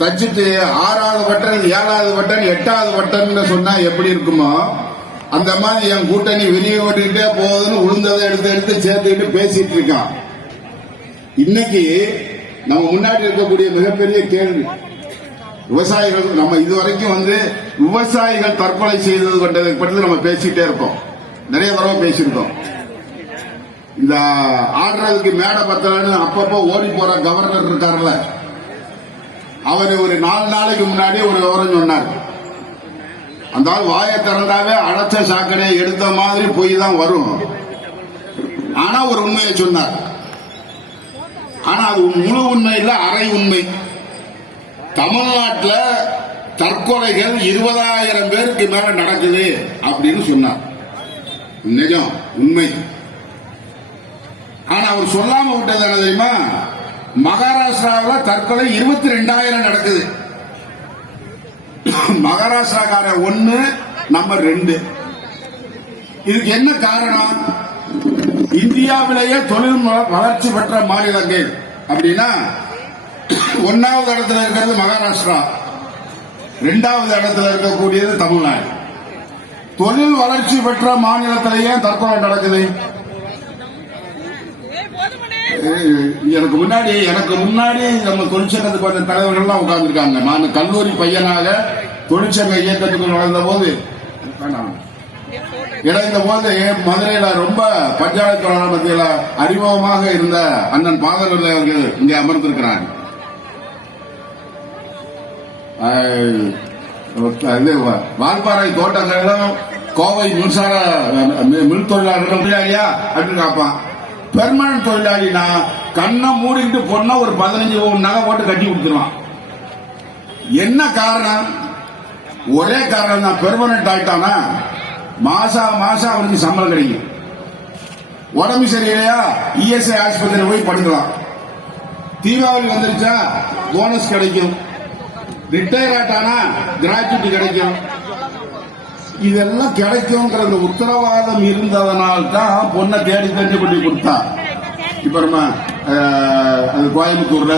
தச்சுட்டு 6வது பட்டன் 7வது பட்டன் 8வது பட்டன் சொன்னா எப்படி இருக்குமோ அந்த மாதிரி என் கூட்டணி வெளியே ஓட்டிக்கிட்டே போகுதுன்னு உளுந்ததை எடுத்து எடுத்து சேர்த்துக்கிட்டு பேசிட்டு இருக்கான். இன்னைக்கு நம்ம முன்னாடி இருக்கக்கூடிய மிகப்பெரிய கேள்வி விவசாயிகள். நம்ம இதுவரைக்கும் விவசாயிகள் தற்கொலை செய்தது கொண்டதை பற்றி நம்ம பேசிட்டே இருக்கோம், நிறைய தடவை பேசியிருக்கோம். இந்த ஆடுறதுக்கு மேடை பத்தலன்னு அப்பப்போ ஓடி போற கவர்னர் இருக்காருல்ல, அவர் ஒரு 4 நாளைக்கு முன்னாடி ஒரு விவரம் சொன்னார். அந்த ஆள் வாயை திறந்தாவே அடைச்ச சாக்கடையை எடுத்த மாதிரி போய் தான் வரும். ஆனா ஒரு உண்மையை சொன்னார். ஆனா அது முழு உண்மை இல்ல, அரை உண்மை. தமிழ்நாட்டில் தற்கொலைகள் 20,000 பேருக்கு மேல நடக்குது அப்படின்னு சொன்னார். நிஜம், உண்மை. ஆனா அவர் சொல்லாம விட்டது என்ன தெரியுமா? மகாராஷ்டிராவில் தற்கொலை 22,000 நடக்குது. மகாராஷ்டிராக்கார 1, நம்ம 2. இதுக்கு என்ன காரணம்? இந்தியாவிலேயே தொழில் வளர்ச்சி பெற்ற மாநிலங்கள் அப்படின்னா 1வது இடத்துல இருக்கிறது மகாராஷ்டிரா, 2வது இடத்துல இருக்கக்கூடியது தமிழ்நாடு. தொழில் வளர்ச்சி பெற்ற மாநிலத்திலேயே தற்கொலை நடக்குது. எனக்கு முன்னாடி நம்ம தொழிற்சங்கத்துக்கு வந்த தலைவர்கள்லாம் உட்கார்ந்துருக்காங்க. நான் கல்லூரி பையனாக தொழிற்சங்க இயக்கத்துக்கு நுழைந்த போது மதுரையில ரொம்ப பஞ்சாயத்து தொழிலாளர் மத்தியில அறிமுகமாக இருந்த அண்ணன் பாதவர்கள் அவர்கள் இங்கே அமர்ந்திருக்கிறாங்க. வால்பாறை தோட்டங்களும் கோவை மின்சார மின் தொழிலாளர்கள் தொழிலாளியா அப்படின்னு காப்பான். பெர்மனன்ட் தொழிலாளினா கண்ணை மூடிட்டு பொண்ண ஒரு 15 நகை போட்டு கட்டி கொடுத்துருவான். என்ன காரணம்? ஒரே காரணம் தான். பெர்மனன்ட் ஆயிட்டானா மாசம் அவனுக்கு சம்பளம் கிடைக்கும். உடம்பு சரியில்லையா இஎஸ்ஐ ஆஸ்பத்திரி போய் படுக்கலாம். தீபாவளி வந்துருச்சா போனஸ் கிடைக்கும். ரிட்டையர் ஆட்டானா கிராஜுவிட்டி கிடைக்கும். இதெல்லாம் கிடைக்கும்ங்கிற உத்தரவாதம் இருந்ததனால் தான் பொண்ணை தேடி தண்ணி கொண்டு கொடுத்தா. இப்ப நம்ம கோயம்புத்தூர்ல